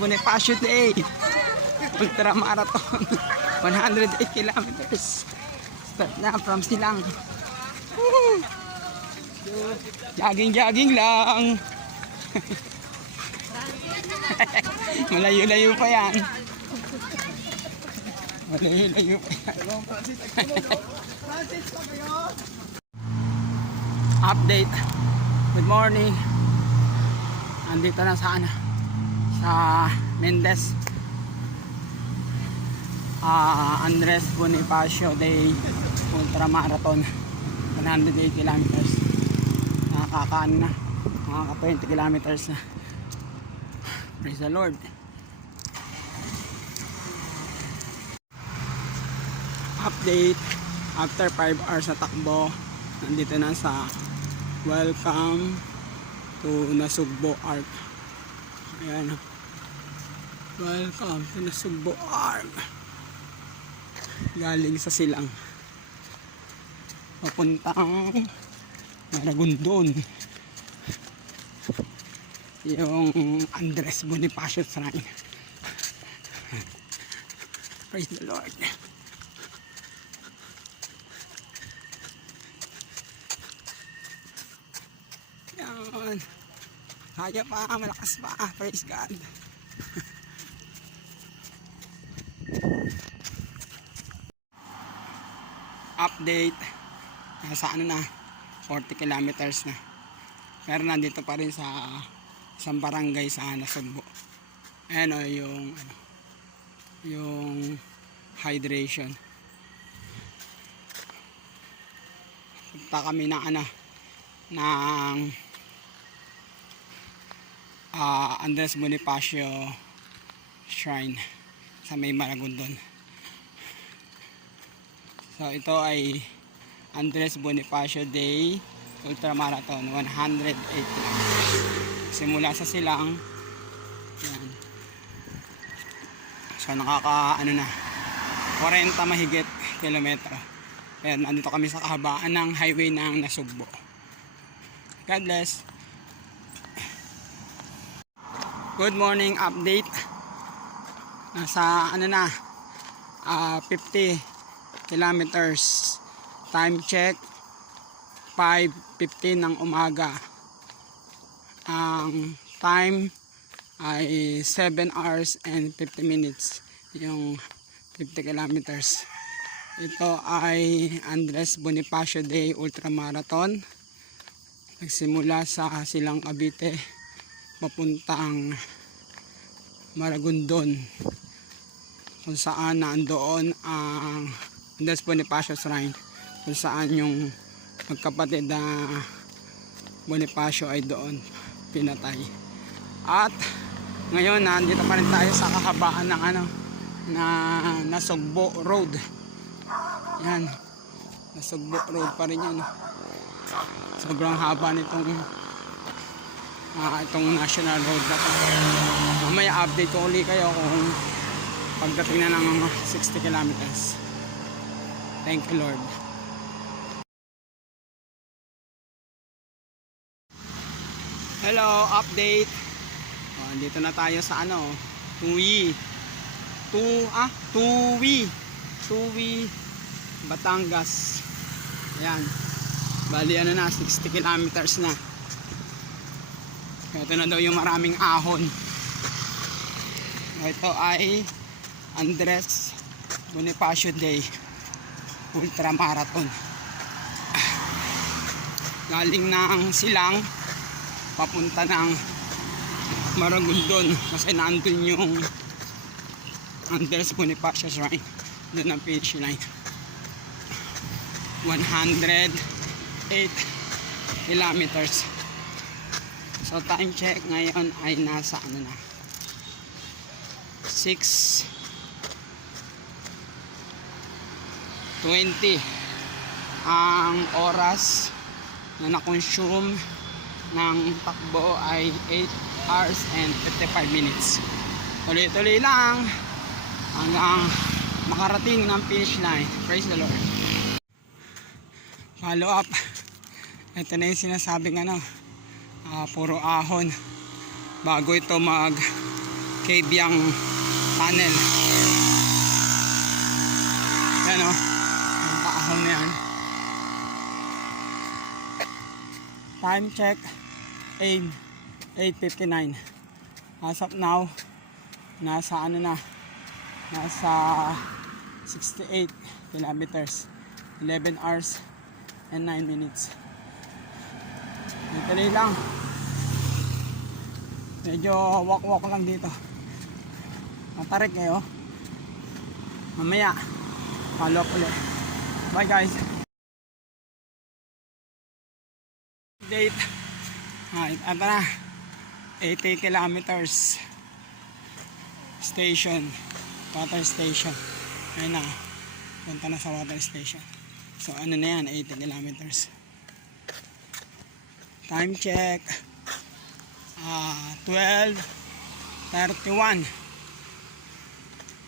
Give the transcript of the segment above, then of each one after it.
Bonifacio Day Ultra Marathon 108 kilometers. Start na from Silang. Jogging lang. Malayo-layo pa yan. Malayo-layo pa yan. Update. Good morning. Andito na sa Mendez Andres Bonifacio Day Ultra Marathon 108 kilometers. Nakakaano na, nakaka 20 kilometers na. Praise the Lord. Update. After 5 hours na takbo, nandito na sa welcome to Nasugbo Arc. Ayan. Welcome to Nasugbo Arc. Galing sa Silang papuntang Maragondon, yung Andres Bonifacio Shrine. Praise the Lord. Yan. Kaya pa, malakas pa. Praise God. Update. Nasa ano na, 40 kilometers na. Pero nandito pa rin sa isang barangay sa Nasugbo. Ayan o yung hydration. Punta kami ng Andres Bonifacio Shrine sa may Maragondon. So ito ay Andres Bonifacio Day Ultra Marathon 108 kilometers. Simula sa Silang. Yan. So nakaka 40 mahigit kilometro. Pero nandito kami sa kahabaan ng highway ng Nasugbo. God bless. Good morning update. Nasa 50 kilometers. Time check 5:15 ng umaga. Ang time ay 7 hours and 50 minutes yung 50 kilometers. Ito ay Andres Bonifacio Day Ultra Marathon. Nagsimula sa Silang Cavite papuntang Maragondon, kung saan nandoon ang Andres Bonifacio Shrine, kung saan yung magkapatid na Bonifacio ay doon pinatay. At ngayon nandito pa rin tayo sa kahabaan ng Nasugbo Road. Yan, Nasugbo Road pa rin yan. Sobrang haba nitong itong national road na to. Mamaya update ko ulit kayo kung pagdating na ng 60 kilometers. Thank you Lord. Hello, update. Dito na tayo sa Tuwi, Batangas. Ayan. Bali na 60 kilometers na. Ito na daw yung maraming ahon. Ito ay Andres Bonifacio Day Ultra Marathon. Galing ng Silang papunta ng Maragondon kasi nandun yung Andres Bonifacio Shrine. Doon ang finish line. 108 kilometers. So time check ngayon ay nasa 6:20 ang oras na na-consume ng takbo ay 8 hours and 55 minutes. Tuloy-tuloy lang hanggang makarating ng finish line. Praise the Lord. Follow up. Ito na yung sinasabing puro ahon bago ito Kabyang Tunnel. Yan o, ang kaahon na yan. Time check 8:59. As of now, nasa 68 kilometers, 11 hours and 9 minutes. Dali lang, medyo walk lang dito, matarik kayo. Mamaya follow up ulit. Bye guys. Date ito na, 80 kilometers station, water station. Ayun na, punta na sa water station. So ano na yan, 80 kilometers. Time check 12:31.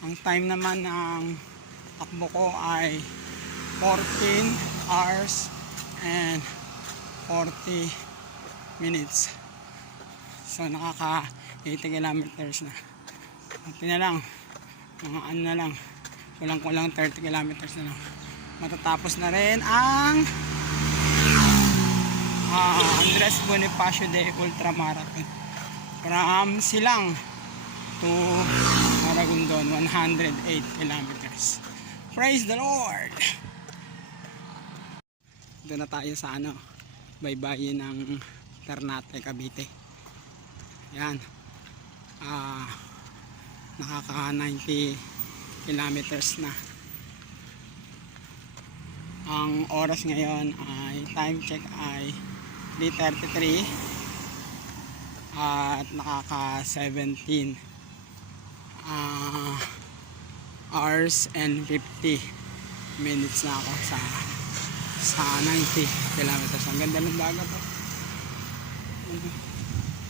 Ang time naman ng takbo ko ay 14 hours and 40 minutes. So nakaka 80 kilometers na. Kunti na lang, mga ano na lang, kulang 30 kilometers na lang. Matatapos na rin ang Andres Bonifacio de Ultramarathon from Silang to Maragondon, 108 kilometers. Praise the Lord! Ito na tayo sa baybayin ng Ternate, Cavite. Yan, nakaka 90 kilometers na. Ang oras ngayon ay, time check ay 3:33 at nakaka 17 hours and 50 minutes na ako sa 90 kilometers. Ang ganda ng dagat to.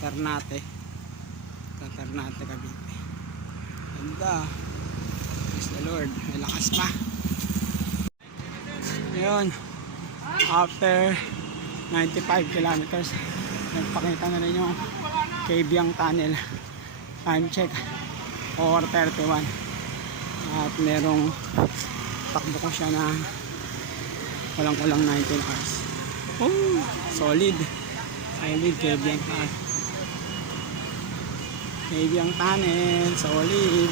Ternate, Cavite. Ganda. Praise the Lord, may lakas pa. Yun, after 95 kilometers, nagpakita na rin yung Kabyang Tunnel. Time check 4:31 at merong takbo ko siya na kulang 19 hours. Oh, solid Kabyang Tunnel, solid.